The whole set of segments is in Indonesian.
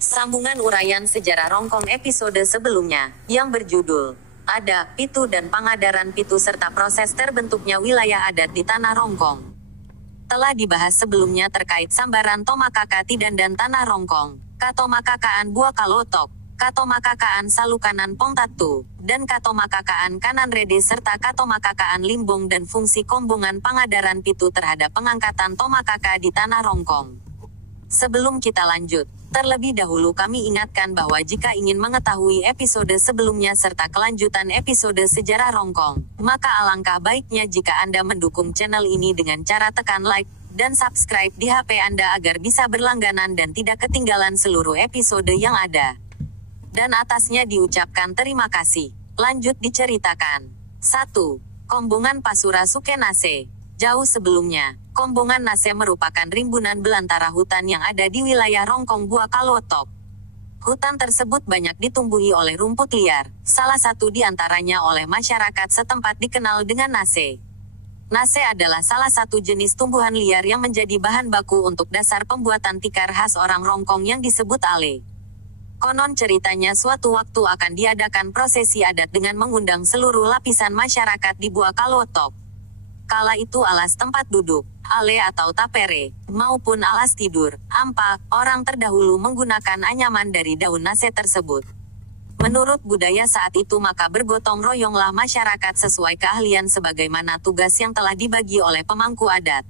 Sambungan uraian sejarah Rongkong episode sebelumnya, yang berjudul Ada, Pitu dan Pangadaran Pitu serta proses terbentuknya wilayah adat di Tanah Rongkong. Telah dibahas sebelumnya terkait sambaran Tomakaka Tidan dan Tanah Rongkong, Katomakakaan Bua Kalotok, Katomakakaan Salukanan Pongtatu, dan Katomakakaan Kanan Rede serta Katomakakaan Limbong dan fungsi kombongan Pangadaran Pitu terhadap pengangkatan Tomakaka di Tanah Rongkong. Sebelum kita lanjut, terlebih dahulu kami ingatkan bahwa jika ingin mengetahui episode sebelumnya serta kelanjutan episode sejarah Rongkong, maka alangkah baiknya jika Anda mendukung channel ini dengan cara tekan like dan subscribe di HP Anda agar bisa berlangganan dan tidak ketinggalan seluruh episode yang ada. Dan atasnya diucapkan terima kasih. Lanjut diceritakan. 1. Kombongan Pasura Sukenase. Jauh sebelumnya, Kombongan Nase merupakan rimbunan belantara hutan yang ada di wilayah Rongkong Bua Kalotok. Hutan tersebut banyak ditumbuhi oleh rumput liar, salah satu di antaranya oleh masyarakat setempat dikenal dengan Nase. Nase adalah salah satu jenis tumbuhan liar yang menjadi bahan baku untuk dasar pembuatan tikar khas orang Rongkong yang disebut ale. Konon ceritanya suatu waktu akan diadakan prosesi adat dengan mengundang seluruh lapisan masyarakat di Bua Kalotok. Kala itu alas tempat duduk, ale atau tapere, maupun alas tidur, ampa, orang terdahulu menggunakan anyaman dari daun nase tersebut. Menurut budaya saat itu maka bergotong royonglah masyarakat sesuai keahlian sebagaimana tugas yang telah dibagi oleh pemangku adat.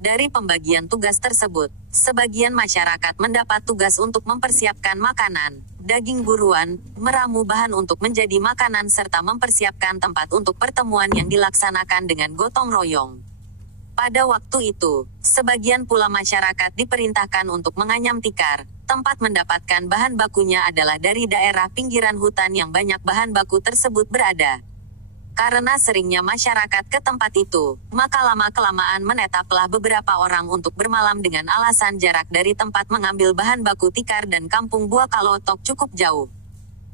Dari pembagian tugas tersebut, sebagian masyarakat mendapat tugas untuk mempersiapkan makanan, daging buruan, meramu bahan untuk menjadi makanan serta mempersiapkan tempat untuk pertemuan yang dilaksanakan dengan gotong royong. Pada waktu itu, sebagian pula masyarakat diperintahkan untuk menganyam tikar, tempat mendapatkan bahan bakunya adalah dari daerah pinggiran hutan yang banyak bahan baku tersebut berada. Karena seringnya masyarakat ke tempat itu, maka lama-kelamaan menetaplah beberapa orang untuk bermalam dengan alasan jarak dari tempat mengambil bahan baku tikar dan kampung Bua Kalotok cukup jauh.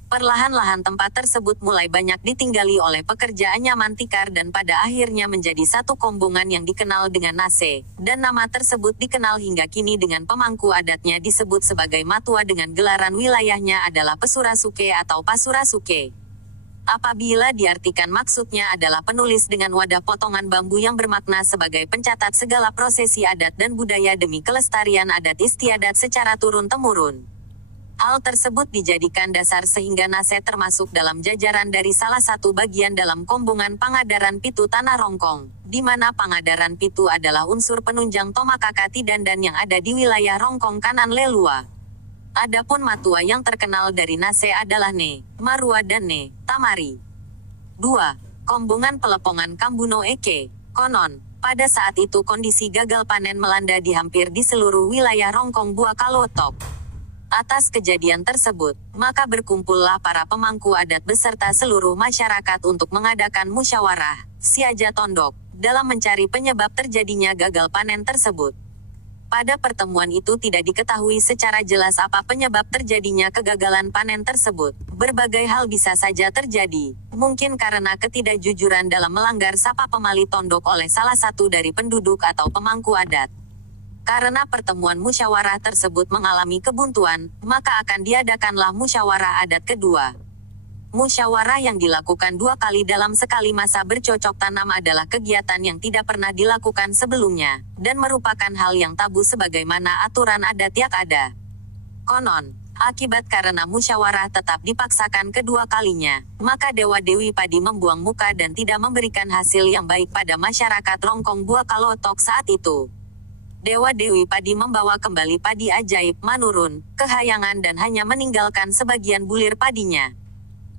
Perlahan-lahan tempat tersebut mulai banyak ditinggali oleh pekerja anyaman tikar dan pada akhirnya menjadi satu kombongan yang dikenal dengan Nase, dan nama tersebut dikenal hingga kini dengan pemangku adatnya disebut sebagai Matua dengan gelaran wilayahnya adalah Pesurasuke atau Pasurasuke. Apabila diartikan maksudnya adalah penulis dengan wadah potongan bambu yang bermakna sebagai pencatat segala prosesi adat dan budaya demi kelestarian adat istiadat secara turun-temurun. Hal tersebut dijadikan dasar sehingga Nase termasuk dalam jajaran dari salah satu bagian dalam kombongan Pangadaran Pitu Tanah Rongkong, di mana Pangadaran Pitu adalah unsur penunjang Tomakaka Tidan dan yang ada di wilayah Rongkong Kanan Lelua. Adapun matua yang terkenal dari Nase adalah Ne, Marua dan Ne, Tamari. 2. Kombongan Pelepongan Kambuno Eke. Konon, pada saat itu kondisi gagal panen melanda di hampir di seluruh wilayah Rongkong Bua Kalotok. Atas kejadian tersebut, maka berkumpullah para pemangku adat beserta seluruh masyarakat untuk mengadakan musyawarah, siaja tondok, dalam mencari penyebab terjadinya gagal panen tersebut. Pada pertemuan itu tidak diketahui secara jelas apa penyebab terjadinya kegagalan panen tersebut. Berbagai hal bisa saja terjadi, mungkin karena ketidakjujuran dalam melanggar sapa pemali tondok oleh salah satu dari penduduk atau pemangku adat. Karena pertemuan musyawarah tersebut mengalami kebuntuan, maka akan diadakanlah musyawarah adat kedua. Musyawarah yang dilakukan 2 kali dalam sekali masa bercocok tanam adalah kegiatan yang tidak pernah dilakukan sebelumnya, dan merupakan hal yang tabu sebagaimana aturan adat yang ada. Konon, akibat karena musyawarah tetap dipaksakan kedua kalinya, maka Dewa-Dewi Padi membuang muka dan tidak memberikan hasil yang baik pada masyarakat Rongkong Bua Kalotok saat itu. Dewa-Dewi Padi membawa kembali padi ajaib, manurun, kehayangan dan hanya meninggalkan sebagian bulir padinya.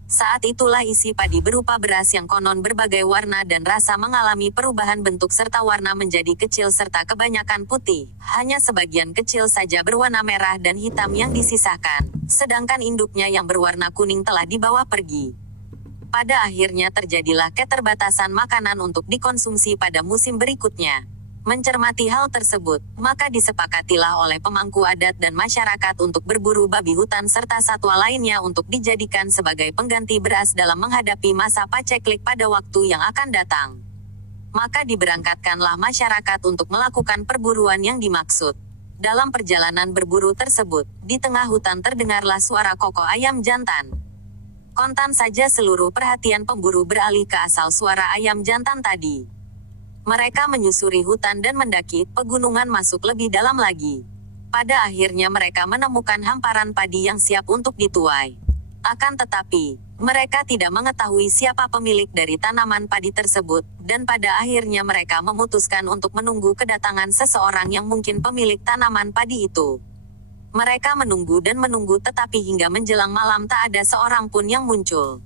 Saat itulah isi padi berupa beras yang konon berbagai warna dan rasa mengalami perubahan bentuk serta warna menjadi kecil serta kebanyakan putih. Hanya sebagian kecil saja berwarna merah dan hitam yang disisakan, sedangkan induknya yang berwarna kuning telah dibawa pergi. Pada akhirnya terjadilah keterbatasan makanan untuk dikonsumsi pada musim berikutnya. Mencermati hal tersebut, maka disepakatilah oleh pemangku adat dan masyarakat untuk berburu babi hutan serta satwa lainnya untuk dijadikan sebagai pengganti beras dalam menghadapi masa paceklik pada waktu yang akan datang. Maka diberangkatkanlah masyarakat untuk melakukan perburuan yang dimaksud. Dalam perjalanan berburu tersebut, di tengah hutan terdengarlah suara kokok ayam jantan. Kontan saja seluruh perhatian pemburu beralih ke asal suara ayam jantan tadi. Mereka menyusuri hutan dan mendaki pegunungan masuk lebih dalam lagi. Pada akhirnya mereka menemukan hamparan padi yang siap untuk dituai. Akan tetapi, mereka tidak mengetahui siapa pemilik dari tanaman padi tersebut, dan pada akhirnya mereka memutuskan untuk menunggu kedatangan seseorang yang mungkin pemilik tanaman padi itu. Mereka menunggu dan menunggu tetapi hingga menjelang malam tak ada seorang pun yang muncul.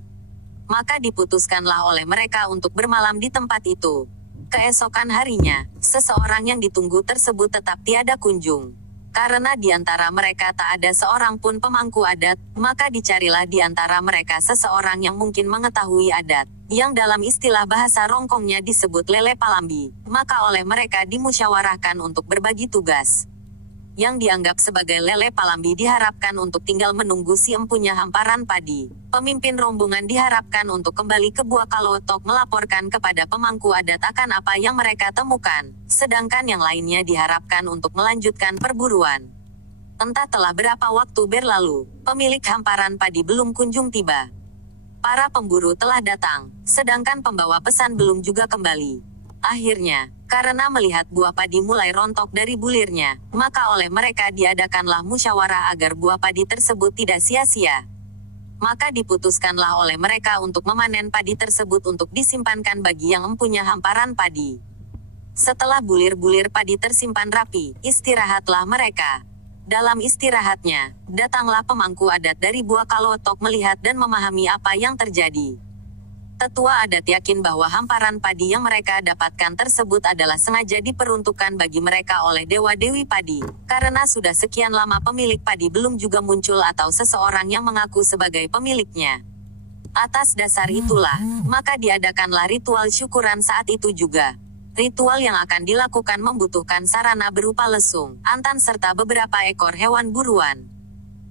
Maka diputuskanlah oleh mereka untuk bermalam di tempat itu. Keesokan harinya, seseorang yang ditunggu tersebut tetap tiada kunjung. Karena di antara mereka tak ada seorang pun pemangku adat, maka dicarilah di antara mereka seseorang yang mungkin mengetahui adat, yang dalam istilah bahasa Rongkongnya disebut lele palambi, maka oleh mereka dimusyawarahkan untuk berbagi tugas. Yang dianggap sebagai lele palambi diharapkan untuk tinggal menunggu si empunya hamparan padi. Pemimpin rombongan diharapkan untuk kembali ke Bua Kalotok melaporkan kepada pemangku adat akan apa yang mereka temukan, sedangkan yang lainnya diharapkan untuk melanjutkan perburuan. Entah telah berapa waktu berlalu, pemilik hamparan padi belum kunjung tiba. Para pemburu telah datang, sedangkan pembawa pesan belum juga kembali. Akhirnya, karena melihat buah padi mulai rontok dari bulirnya, maka oleh mereka diadakanlah musyawarah agar buah padi tersebut tidak sia-sia. Maka diputuskanlah oleh mereka untuk memanen padi tersebut untuk disimpankan bagi yang empunya hamparan padi. Setelah bulir-bulir padi tersimpan rapi, istirahatlah mereka. Dalam istirahatnya, datanglah pemangku adat dari Bua Kalotok melihat dan memahami apa yang terjadi. Tetua adat yakin bahwa hamparan padi yang mereka dapatkan tersebut adalah sengaja diperuntukkan bagi mereka oleh Dewa-Dewi Padi, karena sudah sekian lama pemilik padi belum juga muncul atau seseorang yang mengaku sebagai pemiliknya. Atas dasar itulah, maka diadakanlah ritual syukuran saat itu juga. Ritual yang akan dilakukan membutuhkan sarana berupa lesung, antan serta beberapa ekor hewan buruan.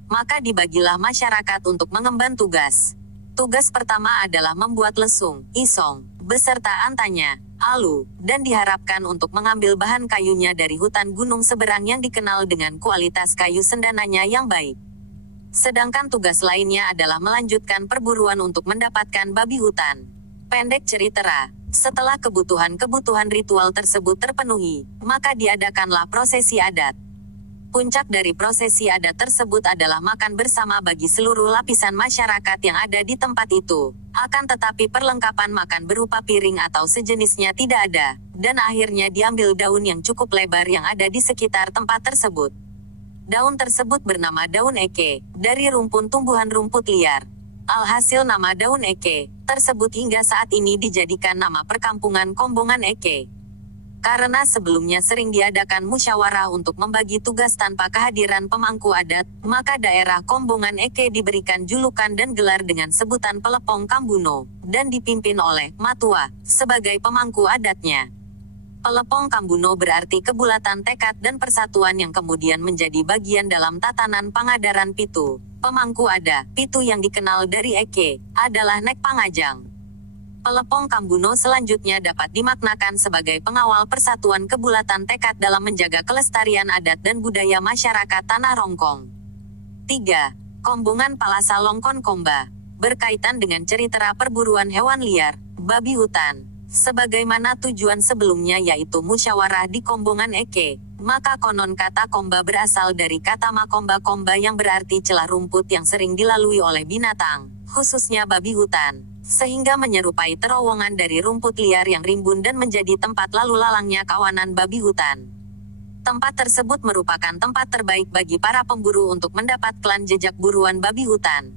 Maka dibagilah masyarakat untuk mengemban tugas. Tugas pertama adalah membuat lesung, isong, beserta antanya, alu, dan diharapkan untuk mengambil bahan kayunya dari hutan gunung seberang yang dikenal dengan kualitas kayu sendananya yang baik. Sedangkan tugas lainnya adalah melanjutkan perburuan untuk mendapatkan babi hutan. Pendek cerita, setelah kebutuhan-kebutuhan ritual tersebut terpenuhi, maka diadakanlah prosesi adat. Puncak dari prosesi adat tersebut adalah makan bersama bagi seluruh lapisan masyarakat yang ada di tempat itu. Akan tetapi perlengkapan makan berupa piring atau sejenisnya tidak ada, dan akhirnya diambil daun yang cukup lebar yang ada di sekitar tempat tersebut. Daun tersebut bernama daun eke, dari rumpun tumbuhan rumput liar. Alhasil nama daun eke tersebut hingga saat ini dijadikan nama perkampungan Kombongan Eke. Karena sebelumnya sering diadakan musyawarah untuk membagi tugas tanpa kehadiran pemangku adat, maka daerah Kombongan Eke diberikan julukan dan gelar dengan sebutan Pelepong Kambuno, dan dipimpin oleh Matua sebagai pemangku adatnya. Pelepong Kambuno berarti kebulatan tekad dan persatuan yang kemudian menjadi bagian dalam tatanan pangadaran Pitu. Pemangku adat Pitu yang dikenal dari Eke adalah Nek Pangajang. Pelepong Kambuno selanjutnya dapat dimaknakan sebagai pengawal persatuan kebulatan tekad dalam menjaga kelestarian adat dan budaya masyarakat Tanah Rongkong. 3. Kombongan Palasa Longkon Komba. Berkaitan dengan cerita perburuan hewan liar, babi hutan. Sebagaimana tujuan sebelumnya yaitu musyawarah di Kombongan Eke, maka konon kata komba berasal dari kata makomba-komba yang berarti celah rumput yang sering dilalui oleh binatang, khususnya babi hutan. Sehingga menyerupai terowongan dari rumput liar yang rimbun dan menjadi tempat lalu lalangnya kawanan babi hutan. Tempat tersebut merupakan tempat terbaik bagi para pemburu untuk mendapatkan jejak buruan babi hutan.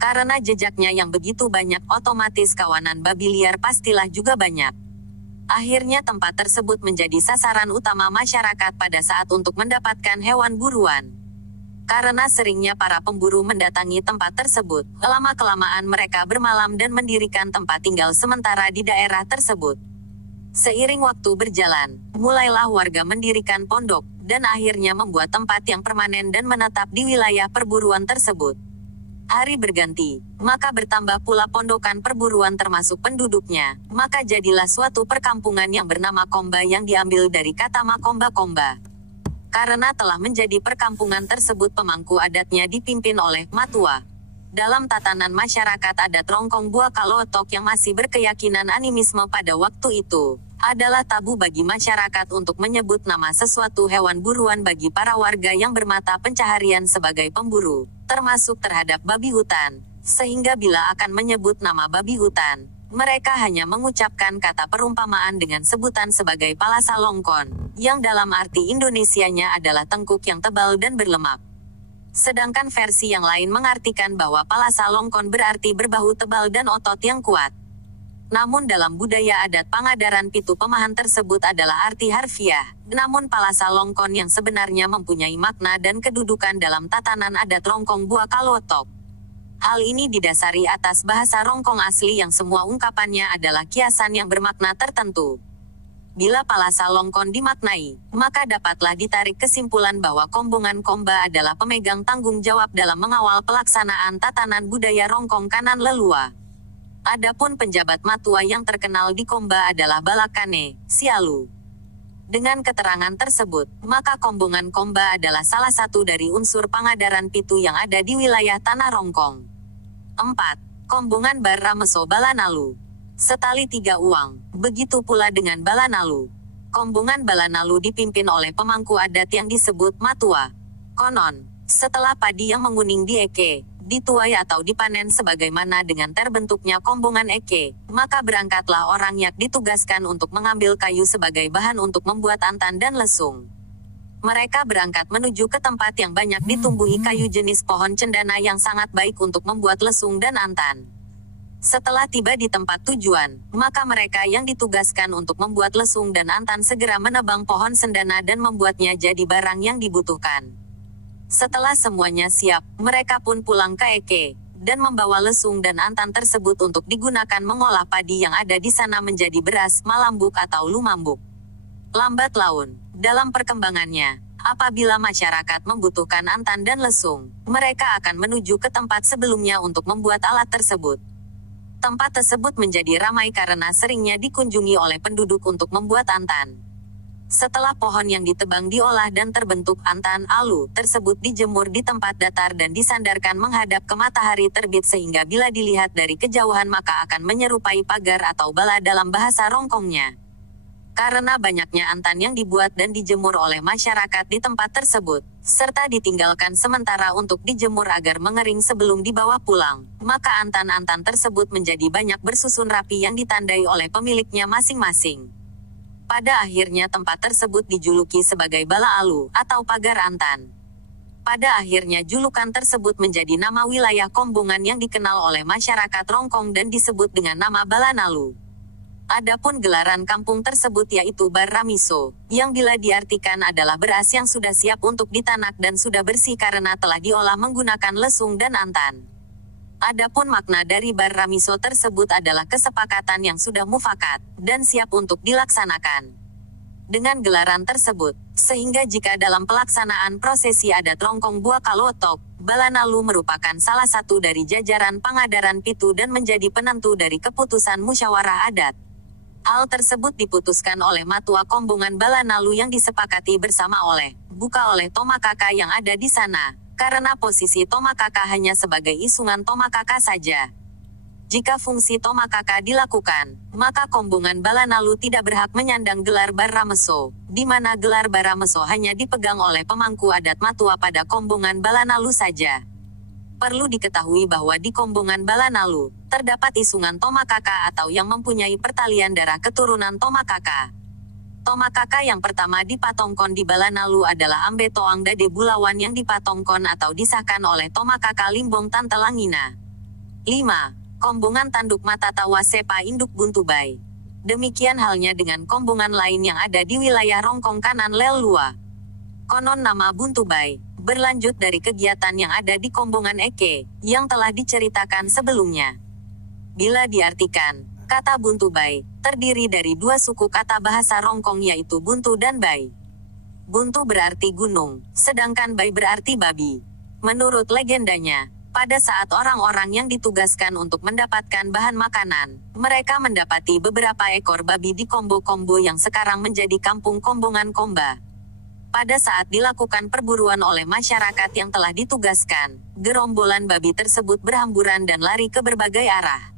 Karena jejaknya yang begitu banyak, otomatis kawanan babi liar pastilah juga banyak. Akhirnya tempat tersebut menjadi sasaran utama masyarakat pada saat untuk mendapatkan hewan buruan. Karena seringnya para pemburu mendatangi tempat tersebut, lama-kelamaan mereka bermalam dan mendirikan tempat tinggal sementara di daerah tersebut. Seiring waktu berjalan, mulailah warga mendirikan pondok, dan akhirnya membuat tempat yang permanen dan menetap di wilayah perburuan tersebut. Hari berganti, maka bertambah pula pondokan perburuan termasuk penduduknya, maka jadilah suatu perkampungan yang bernama Komba yang diambil dari kata makomba-komba. Karena telah menjadi perkampungan tersebut pemangku adatnya dipimpin oleh Matua. Dalam tatanan masyarakat adat Rongkong Bua Kalotok yang masih berkeyakinan animisme pada waktu itu, adalah tabu bagi masyarakat untuk menyebut nama sesuatu hewan buruan bagi para warga yang bermata pencaharian sebagai pemburu, termasuk terhadap babi hutan. Sehingga bila akan menyebut nama babi hutan, mereka hanya mengucapkan kata perumpamaan dengan sebutan sebagai palasa longkon, yang dalam arti Indonesianya adalah tengkuk yang tebal dan berlemak. Sedangkan versi yang lain mengartikan bahwa palasa longkon berarti berbahu tebal dan otot yang kuat. Namun dalam budaya adat Pangadaran Pitu pemahan tersebut adalah arti harfiah, namun palasa longkon yang sebenarnya mempunyai makna dan kedudukan dalam tatanan adat Rongkong Bua Kalotok. Hal ini didasari atas bahasa Rongkong asli yang semua ungkapannya adalah kiasan yang bermakna tertentu. Bila palasa longkon dimaknai, maka dapatlah ditarik kesimpulan bahwa Kombongan Komba adalah pemegang tanggung jawab dalam mengawal pelaksanaan tatanan budaya Rongkong kanan lelua. Adapun penjabat matua yang terkenal di Komba adalah Balakane, Sialu. Dengan keterangan tersebut, maka Kombongan Komba adalah salah satu dari unsur Pangadaran Pitu yang ada di wilayah Tanah Rongkong. 4. Kombongan Barrameso Balanalu. Setali 3 uang, begitu pula dengan Balanalu. Kombongan Balanalu dipimpin oleh pemangku adat yang disebut Matua. Konon, setelah padi yang menguning dieke, dituai atau dipanen sebagaimana dengan terbentuknya kombongan eke, maka berangkatlah orang yang ditugaskan untuk mengambil kayu sebagai bahan untuk membuat antan dan lesung. Mereka berangkat menuju ke tempat yang banyak ditumbuhi kayu jenis pohon cendana yang sangat baik untuk membuat lesung dan antan. Setelah tiba di tempat tujuan, maka mereka yang ditugaskan untuk membuat lesung dan antan segera menebang pohon cendana dan membuatnya jadi barang yang dibutuhkan. Setelah semuanya siap, mereka pun pulang ke Eke, dan membawa lesung dan antan tersebut untuk digunakan mengolah padi yang ada di sana menjadi beras, malambuk atau lumambuk. Lambat laun, dalam perkembangannya, apabila masyarakat membutuhkan antan dan lesung, mereka akan menuju ke tempat sebelumnya untuk membuat alat tersebut. Tempat tersebut menjadi ramai karena seringnya dikunjungi oleh penduduk untuk membuat antan. Setelah pohon yang ditebang diolah dan terbentuk antan alu tersebut dijemur di tempat datar dan disandarkan menghadap ke matahari terbit sehingga bila dilihat dari kejauhan maka akan menyerupai pagar atau bala dalam bahasa Rongkongnya. Karena banyaknya antan yang dibuat dan dijemur oleh masyarakat di tempat tersebut, serta ditinggalkan sementara untuk dijemur agar mengering sebelum dibawa pulang, maka antan-antan tersebut menjadi banyak bersusun rapi yang ditandai oleh pemiliknya masing-masing. Pada akhirnya tempat tersebut dijuluki sebagai Bala Alu atau Pagar Antan. Pada akhirnya julukan tersebut menjadi nama wilayah Kombongan yang dikenal oleh masyarakat Rongkong dan disebut dengan nama Balanalu. Adapun gelaran kampung tersebut yaitu Barramiso, yang bila diartikan adalah beras yang sudah siap untuk ditanak dan sudah bersih karena telah diolah menggunakan lesung dan antan. Adapun makna dari Barramiso tersebut adalah kesepakatan yang sudah mufakat, dan siap untuk dilaksanakan. Dengan gelaran tersebut, sehingga jika dalam pelaksanaan prosesi adat Rongkong Bua Kalotok, Balanalu merupakan salah satu dari jajaran Pangadaran Pitu dan menjadi penentu dari keputusan musyawarah adat. Hal tersebut diputuskan oleh Matua Kombongan Balanalu yang disepakati bersama oleh Tomakaka yang ada di sana, karena posisi Tomakaka hanya sebagai isungan Tomakaka saja. Jika fungsi Tomakaka dilakukan, maka Kombongan Balanalu tidak berhak menyandang gelar Barrameso, di mana gelar Barrameso hanya dipegang oleh pemangku adat Matua pada Kombongan Balanalu saja. Perlu diketahui bahwa di Kombongan Balanalu, terdapat isungan Tomakaka atau yang mempunyai pertalian darah keturunan Tomakaka. Tomakaka yang pertama dipatongkon di Balanalu adalah Ambe Toang Dade Bulawan yang dipatongkon atau disahkan oleh Tomakaka Limbong Tante Langina. 5. Kombongan Tanduk Mata Tawa Sepa Induk Buntubai. Demikian halnya dengan kombongan lain yang ada di wilayah Rongkong kanan Lelua. Konon nama Buntubai berlanjut dari kegiatan yang ada di Kombongan Eke, yang telah diceritakan sebelumnya. Bila diartikan, kata Buntubai terdiri dari dua suku kata bahasa Rongkong yaitu Buntu dan Bai. Buntu berarti gunung, sedangkan Bai berarti babi. Menurut legendanya, pada saat orang-orang yang ditugaskan untuk mendapatkan bahan makanan, mereka mendapati beberapa ekor babi di Kombo-Kombo yang sekarang menjadi kampung Kombongan Komba. Pada saat dilakukan perburuan oleh masyarakat yang telah ditugaskan, gerombolan babi tersebut berhamburan dan lari ke berbagai arah.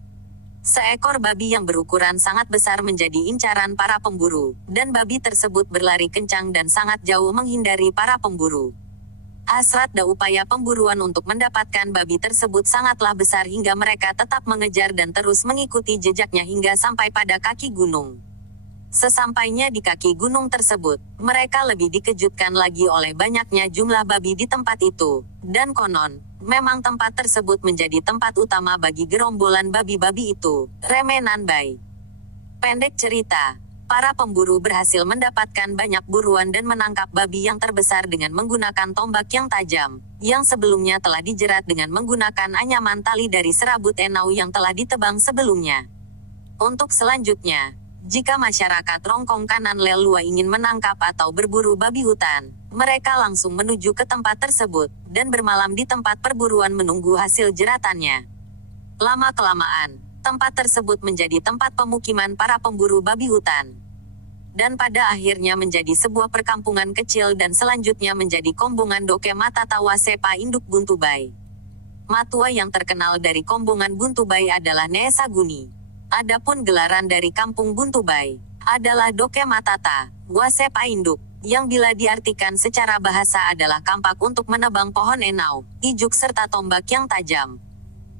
Seekor babi yang berukuran sangat besar menjadi incaran para pemburu, dan babi tersebut berlari kencang dan sangat jauh menghindari para pemburu. Hasrat dan upaya pemburuan untuk mendapatkan babi tersebut sangatlah besar hingga mereka tetap mengejar dan terus mengikuti jejaknya hingga sampai pada kaki gunung. Sesampainya di kaki gunung tersebut, mereka lebih dikejutkan lagi oleh banyaknya jumlah babi di tempat itu, dan konon, memang tempat tersebut menjadi tempat utama bagi gerombolan babi-babi itu, Remenan Bay. Pendek cerita, para pemburu berhasil mendapatkan banyak buruan dan menangkap babi yang terbesar dengan menggunakan tombak yang tajam, yang sebelumnya telah dijerat dengan menggunakan anyaman tali dari serabut enau yang telah ditebang sebelumnya. Untuk selanjutnya, jika masyarakat Rongkong Kanan Lelua ingin menangkap atau berburu babi hutan, mereka langsung menuju ke tempat tersebut, dan bermalam di tempat perburuan menunggu hasil jeratannya. Lama-kelamaan, tempat tersebut menjadi tempat pemukiman para pemburu babi hutan. Dan pada akhirnya menjadi sebuah perkampungan kecil dan selanjutnya menjadi kombongan Doke Mata Tawa Sepa Induk Buntubai. Matua yang terkenal dari kombongan Buntubai adalah Neesaguni. Adapun gelaran dari kampung Buntubai adalah Doke Matata, Wasepa Induk, yang bila diartikan secara bahasa adalah kampak untuk menebang pohon enau, ijuk serta tombak yang tajam.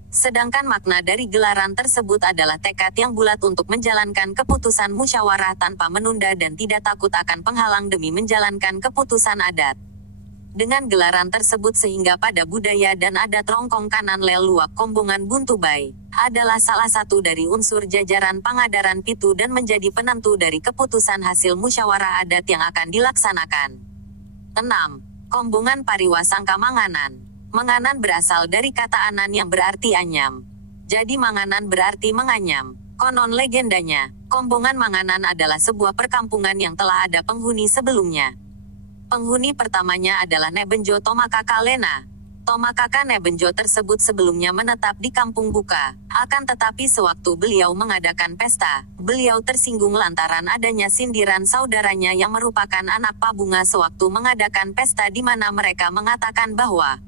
Sedangkan makna dari gelaran tersebut adalah tekad yang bulat untuk menjalankan keputusan musyawarah tanpa menunda dan tidak takut akan penghalang demi menjalankan keputusan adat. Dengan gelaran tersebut sehingga pada budaya dan adat Rongkong Kanan Lelua kombongan Buntubai adalah salah satu dari unsur jajaran Pangadaran Pitu dan menjadi penentu dari keputusan hasil musyawarah adat yang akan dilaksanakan. 6. Kombongan Pariwa Sangka Manganan. Manganan berasal dari kata anan yang berarti anyam. Jadi manganan berarti menganyam. Konon legendanya, kombongan Manganan adalah sebuah perkampungan yang telah ada penghuni sebelumnya. Penghuni pertamanya adalah Nebenjo Tomakaka Lena. Tomakaka Nebenjo tersebut sebelumnya menetap di Kampung Buka, akan tetapi sewaktu beliau mengadakan pesta, beliau tersinggung lantaran adanya sindiran saudaranya yang merupakan anak Pabunga sewaktu mengadakan pesta di mana mereka mengatakan bahwa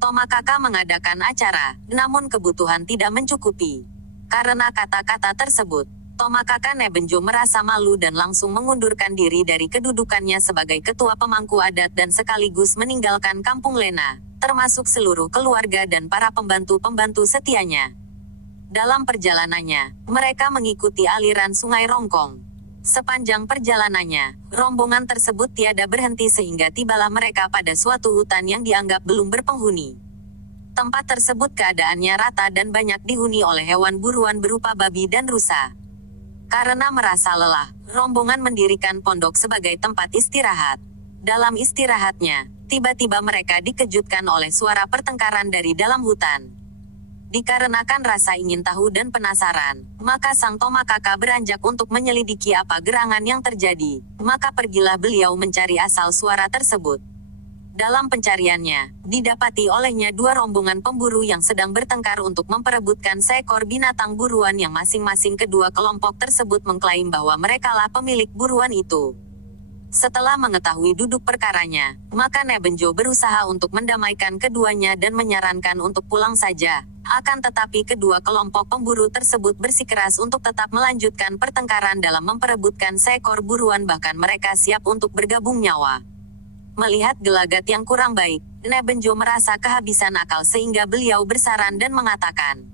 Tomakaka mengadakan acara, namun kebutuhan tidak mencukupi. Karena kata-kata tersebut, Tomakaka Nebenjo merasa malu dan langsung mengundurkan diri dari kedudukannya sebagai ketua pemangku adat dan sekaligus meninggalkan Kampung Lena, termasuk seluruh keluarga dan para pembantu-pembantu setianya. Dalam perjalanannya, mereka mengikuti aliran Sungai Rongkong. Sepanjang perjalanannya, rombongan tersebut tiada berhenti sehingga tibalah mereka pada suatu hutan yang dianggap belum berpenghuni. Tempat tersebut keadaannya rata dan banyak dihuni oleh hewan buruan berupa babi dan rusa. Karena merasa lelah, rombongan mendirikan pondok sebagai tempat istirahat. Dalam istirahatnya, tiba-tiba mereka dikejutkan oleh suara pertengkaran dari dalam hutan. Dikarenakan rasa ingin tahu dan penasaran, maka sang Tomakaka beranjak untuk menyelidiki apa gerangan yang terjadi, maka pergilah beliau mencari asal suara tersebut. Dalam pencariannya, didapati olehnya dua rombongan pemburu yang sedang bertengkar untuk memperebutkan seekor binatang buruan yang masing-masing kedua kelompok tersebut mengklaim bahwa merekalah pemilik buruan itu. Setelah mengetahui duduk perkaranya, maka Nebenjo berusaha untuk mendamaikan keduanya dan menyarankan untuk pulang saja. Akan tetapi kedua kelompok pemburu tersebut bersikeras untuk tetap melanjutkan pertengkaran dalam memperebutkan seekor buruan bahkan mereka siap untuk bergabung nyawa. Melihat gelagat yang kurang baik, Nebenjo merasa kehabisan akal sehingga beliau bersaran dan mengatakan,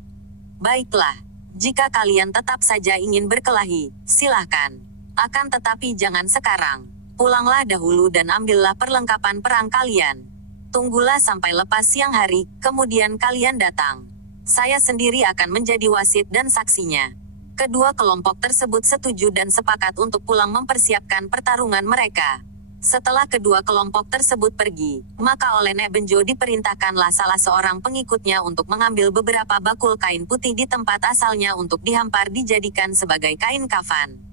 "Baiklah, jika kalian tetap saja ingin berkelahi, silahkan. Akan tetapi jangan sekarang. Pulanglah dahulu dan ambillah perlengkapan perang kalian. Tunggulah sampai lepas siang hari, kemudian kalian datang. Saya sendiri akan menjadi wasit dan saksinya." Kedua kelompok tersebut setuju dan sepakat untuk pulang mempersiapkan pertarungan mereka. Setelah kedua kelompok tersebut pergi, maka oleh Nebenjo diperintahkanlah salah seorang pengikutnya untuk mengambil beberapa bakul kain putih di tempat asalnya untuk dihampar dijadikan sebagai kain kafan.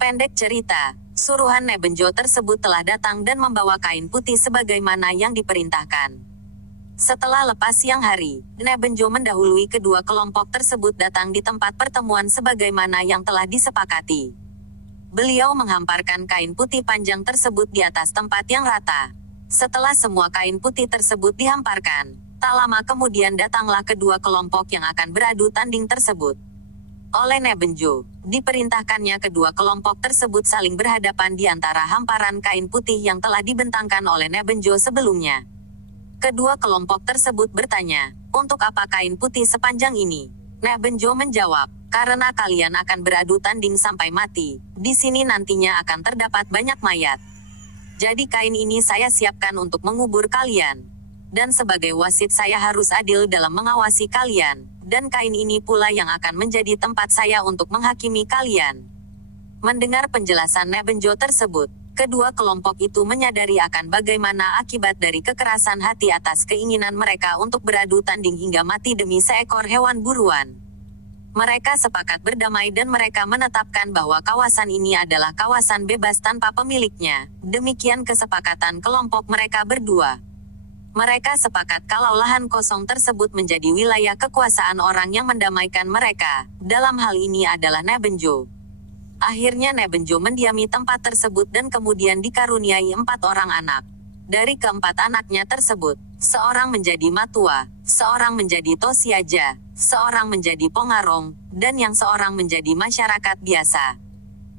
Pendek cerita, suruhan Nebenjo tersebut telah datang dan membawa kain putih sebagaimana yang diperintahkan. Setelah lepas siang hari, Nebenjo mendahului kedua kelompok tersebut datang di tempat pertemuan sebagaimana yang telah disepakati. Beliau menghamparkan kain putih panjang tersebut di atas tempat yang rata. Setelah semua kain putih tersebut dihamparkan, tak lama kemudian datanglah kedua kelompok yang akan beradu tanding tersebut. Oleh Nebenjo, diperintahkannya kedua kelompok tersebut saling berhadapan di antara hamparan kain putih yang telah dibentangkan oleh Nebenjo sebelumnya. Kedua kelompok tersebut bertanya, "Untuk apa kain putih sepanjang ini?" Nebenjo menjawab, "Karena kalian akan beradu tanding sampai mati. Di sini nantinya akan terdapat banyak mayat. Jadi kain ini saya siapkan untuk mengubur kalian. Dan sebagai wasit saya harus adil dalam mengawasi kalian. Dan kain ini pula yang akan menjadi tempat saya untuk menghakimi kalian." Mendengar penjelasan Nebenjo tersebut, kedua kelompok itu menyadari akan bagaimana akibat dari kekerasan hati atas keinginan mereka untuk beradu tanding hingga mati demi seekor hewan buruan. Mereka sepakat berdamai dan mereka menetapkan bahwa kawasan ini adalah kawasan bebas tanpa pemiliknya. Demikian kesepakatan kelompok mereka berdua. Mereka sepakat kalau lahan kosong tersebut menjadi wilayah kekuasaan orang yang mendamaikan mereka. Dalam hal ini adalah Nebenjo. Akhirnya Nebenjo mendiami tempat tersebut dan kemudian dikaruniai 4 orang anak. Dari keempat anaknya tersebut, seorang menjadi Matua, seorang menjadi Tosiaja, seorang menjadi Pongarong, dan yang seorang menjadi masyarakat biasa.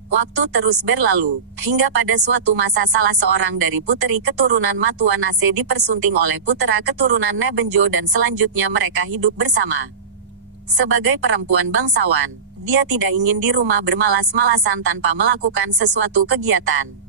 Waktu terus berlalu, hingga pada suatu masa salah seorang dari puteri keturunan Matua Nase dipersunting oleh putera keturunan Nebenjo dan selanjutnya mereka hidup bersama. Sebagai perempuan bangsawan, dia tidak ingin di rumah bermalas-malasan tanpa melakukan sesuatu kegiatan.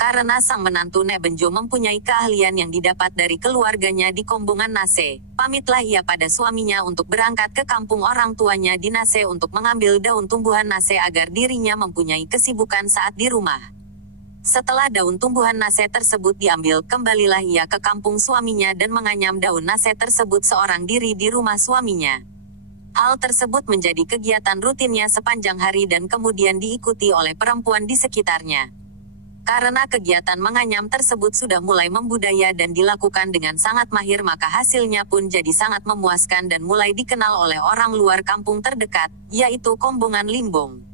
Karena sang menantu Nebenjo mempunyai keahlian yang didapat dari keluarganya di Kombongan Nase, pamitlah ia pada suaminya untuk berangkat ke kampung orang tuanya di Nase untuk mengambil daun tumbuhan Nase agar dirinya mempunyai kesibukan saat di rumah. Setelah daun tumbuhan Nase tersebut diambil, kembalilah ia ke kampung suaminya dan menganyam daun Nase tersebut seorang diri di rumah suaminya. Hal tersebut menjadi kegiatan rutinnya sepanjang hari dan kemudian diikuti oleh perempuan di sekitarnya. Karena kegiatan menganyam tersebut sudah mulai membudaya dan dilakukan dengan sangat mahir, maka hasilnya pun jadi sangat memuaskan dan mulai dikenal oleh orang luar kampung terdekat, yaitu Kombongan Limbong.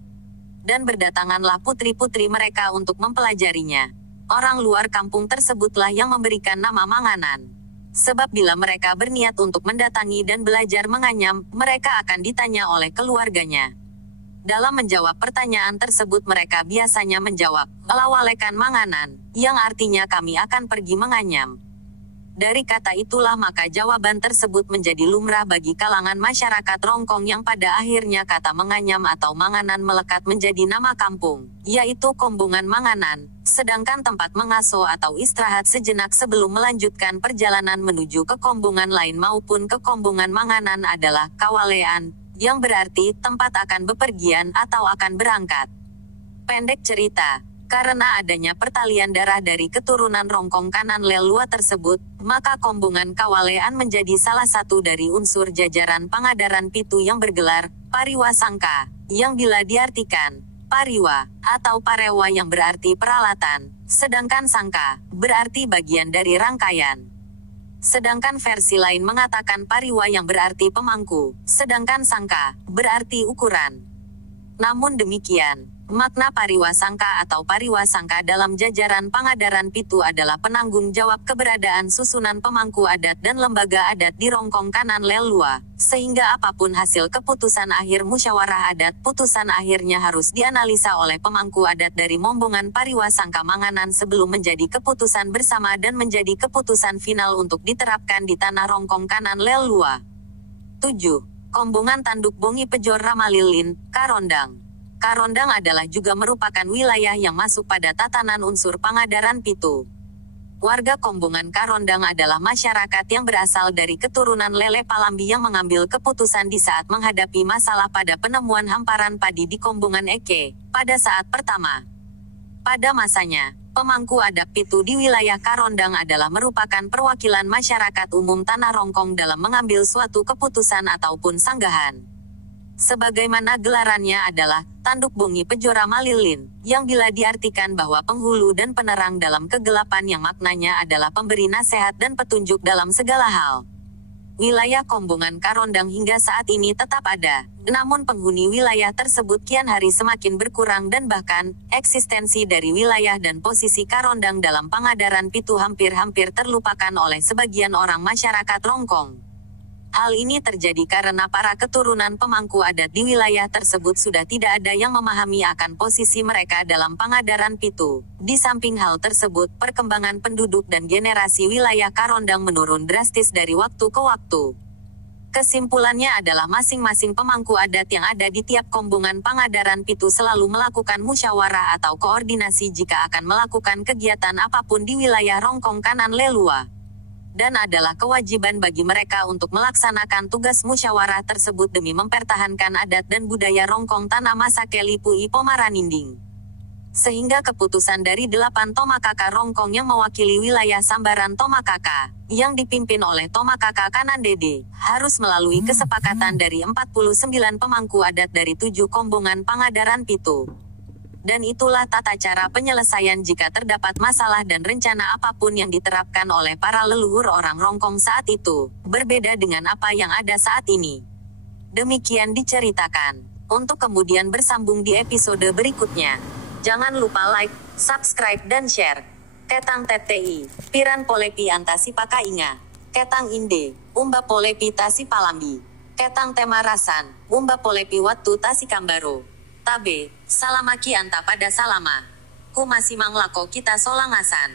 Dan berdatanganlah putri-putri mereka untuk mempelajarinya. Orang luar kampung tersebutlah yang memberikan nama Manganan. Sebab bila mereka berniat untuk mendatangi dan belajar menganyam, mereka akan ditanya oleh keluarganya. Dalam menjawab pertanyaan tersebut mereka biasanya menjawab, "Lawalekan Manganan," yang artinya kami akan pergi menganyam. Dari kata itulah maka jawaban tersebut menjadi lumrah bagi kalangan masyarakat Rongkong yang pada akhirnya kata menganyam atau Manganan melekat menjadi nama kampung, yaitu Kombongan Manganan, sedangkan tempat mengaso atau istirahat sejenak sebelum melanjutkan perjalanan menuju ke kombongan lain maupun ke Kombongan Manganan adalah Kawalean, yang berarti tempat akan bepergian atau akan berangkat. Pendek cerita, karena adanya pertalian darah dari keturunan Rongkong kanan Lelua tersebut, maka Kombongan Kawalean menjadi salah satu dari unsur jajaran Pangadaran Pitu yang bergelar Pariwa Sangka, yang bila diartikan Pariwa atau Parewa yang berarti peralatan, sedangkan Sangka berarti bagian dari rangkaian. Sedangkan versi lain mengatakan Pariwa yang berarti pemangku, sedangkan Sangka berarti ukuran. Namun demikian, makna Pariwa Sangka atau Pariwa Sangka dalam jajaran Pangadaran Pitu adalah penanggung jawab keberadaan susunan pemangku adat dan lembaga adat di Rongkong kanan Lelua, sehingga apapun hasil keputusan akhir musyawarah adat, putusan akhirnya harus dianalisa oleh pemangku adat dari mombongan Pariwa Sangka Manganan sebelum menjadi keputusan bersama dan menjadi keputusan final untuk diterapkan di tanah Rongkong kanan Lelua. 7. Kombongan Tanduk Bongi Pejor Ramalilin, Karondang. Karondang adalah juga merupakan wilayah yang masuk pada tatanan unsur Pangadaran Pitu. Warga Kombongan Karondang adalah masyarakat yang berasal dari keturunan Lele Palambi yang mengambil keputusan di saat menghadapi masalah pada penemuan hamparan padi di Kombongan Eke, pada saat pertama. Pada masanya, pemangku adat Pitu di wilayah Karondang adalah merupakan perwakilan masyarakat umum Tanah Rongkong dalam mengambil suatu keputusan ataupun sanggahan. Sebagaimana gelarannya adalah Tanduk Bongi Pejora Malilin, yang bila diartikan bahwa penghulu dan penerang dalam kegelapan yang maknanya adalah pemberi nasihat dan petunjuk dalam segala hal. Wilayah Kombongan Karondang hingga saat ini tetap ada. Namun penghuni wilayah tersebut kian hari semakin berkurang dan bahkan, eksistensi dari wilayah dan posisi Karondang dalam Pangadaran Pitu hampir-hampir terlupakan oleh sebagian orang masyarakat Rongkong. Hal ini terjadi karena para keturunan pemangku adat di wilayah tersebut sudah tidak ada yang memahami akan posisi mereka dalam Pangadaran Pitu. Di samping hal tersebut, perkembangan penduduk dan generasi wilayah Karondang menurun drastis dari waktu ke waktu. Kesimpulannya adalah masing-masing pemangku adat yang ada di tiap kombongan Pangadaran Pitu selalu melakukan musyawarah atau koordinasi jika akan melakukan kegiatan apapun di wilayah Rongkong Kanan Lelua. Dan adalah kewajiban bagi mereka untuk melaksanakan tugas musyawarah tersebut demi mempertahankan adat dan budaya Rongkong Tanah Masake Lipui Pomaraninding. Sehingga keputusan dari 8 Tomakaka Rongkong yang mewakili wilayah Sambaran Tomakaka, yang dipimpin oleh Tomakaka Kanan Dede, harus melalui kesepakatan dari 49 pemangku adat dari 7 kombongan Pangadaran Pitu. Dan itulah tata cara penyelesaian jika terdapat masalah dan rencana apapun yang diterapkan oleh para leluhur orang Rongkong saat itu, berbeda dengan apa yang ada saat ini. Demikian diceritakan. Untuk kemudian bersambung di episode berikutnya. Jangan lupa like, subscribe dan share. Ketang TTI, Piran Polepi Antasi Pakainga. Ketang Inde, Umba Polepi Tasi Palambi. Ketang Temarasan, Umba Polepi Watu Tasi Kambaro. Tabe, salamaki anta pada salama. Ku masih manglako kita solangasan.